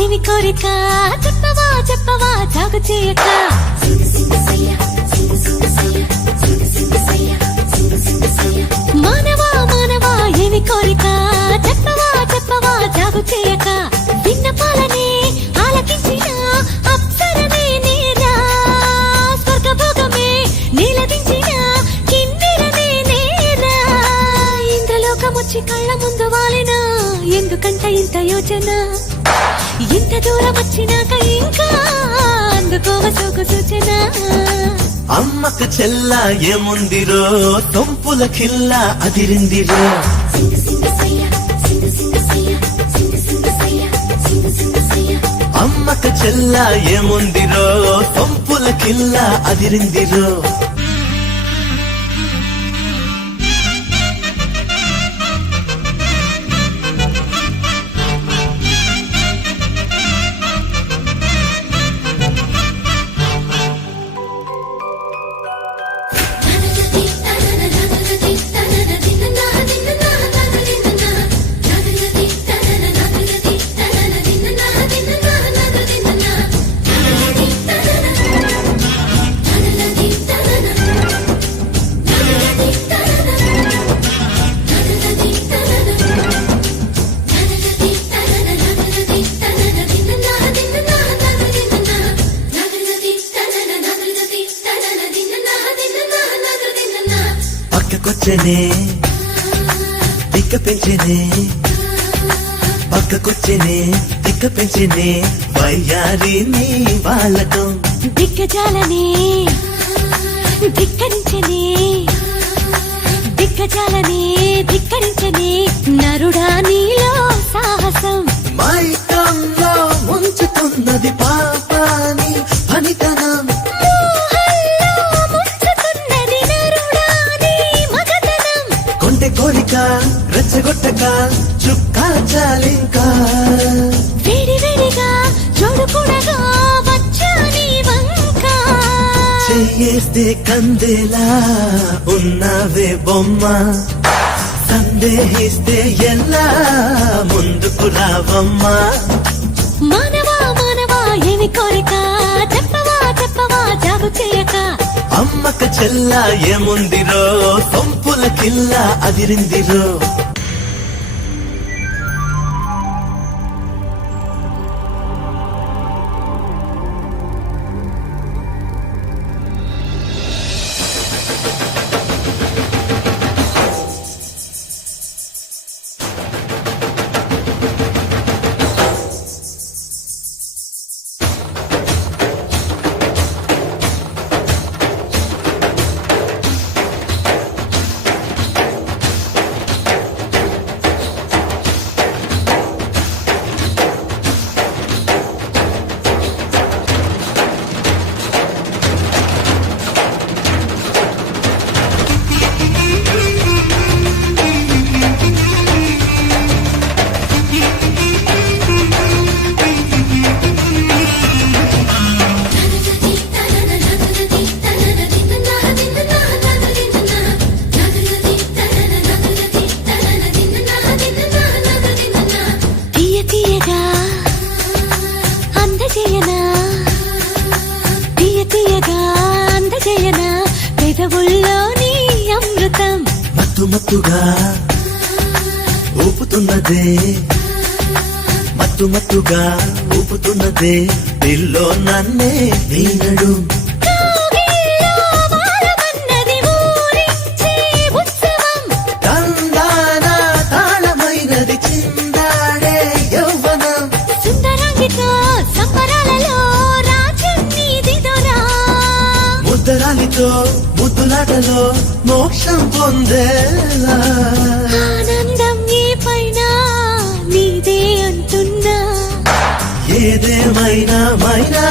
ఏమి కోరిక చెప్పవా చెప్పవా జాగు చేయక మానవా మానవా ఏమి కోరిక చెప్పవా చెప్పవా జాగు చేయక విన్నపాలనే ఆలకించిన అప్సరమే నేరా స్వర్గభోగమే నీలదించిన కిన్నెరనే నేరా ఇంద్రలోకమొచ్చి కళ్ళ ముందు వాలినా ఎందుకంట ఇంత యోచన ఇంత దూరం వచ్చినాక ఇంకా అందుకోవ సోకు సూచన అమ్మకు చెల్ల ఏముందిరో తొంపుల కిల్ల అదిరిందిరో అమ్మకు చెల్ల ఏముందిరో తొంపుల కిల్ల అదిరిందిరో పక్కకొచ్చనే దిక్క పెంచనే పక్కకొచ్చనే దిక్క పెంచనే వయ్యారి నీ వాళ్ళతో దిక్కజాలనే ధిక్కరించనే దిక్కజాలనే ధిక్కరించనే నరుడా నీలో సాహసం మైకంలో ముంచుతున్నది పాపాని పనితనం కొండె కోరిక రెచ్చగొట్టక చుక్కా చాలింకా వేడి వేడిగా చూడకూడగా వచ్చా నీ వంక చెయ్యేస్తే కందేలా ఉన్నావే బొమ్మ సందేహిస్తే ఎలా ముందుకు రావమ్మా మానవా మానవా ఏమి కోరిక చెప్పవా చెప్పవా జాగు చేయక అమ్మక చెల్ల ఏముందిరో సొంపుల కిల్ల అదిరిందిరో పెదవుల్లోని అమృతం మత్తు మత్తుగా ఊపుతున్నదే మత్తు మత్తుగా ఊపుతున్నదే పిల్లో నన్నే నీనడు తందానా తాళమైనది చిందాడే యౌవనం సుందరంగితో సంబరాలలో రాజ్యం నీదిదోరా ముద్దరాలితో ముద్దులాటలో మోక్షం పొందేలా ఆనందం ఈ పైన నీదే అంటున్నా ఏదేమైనా మైనా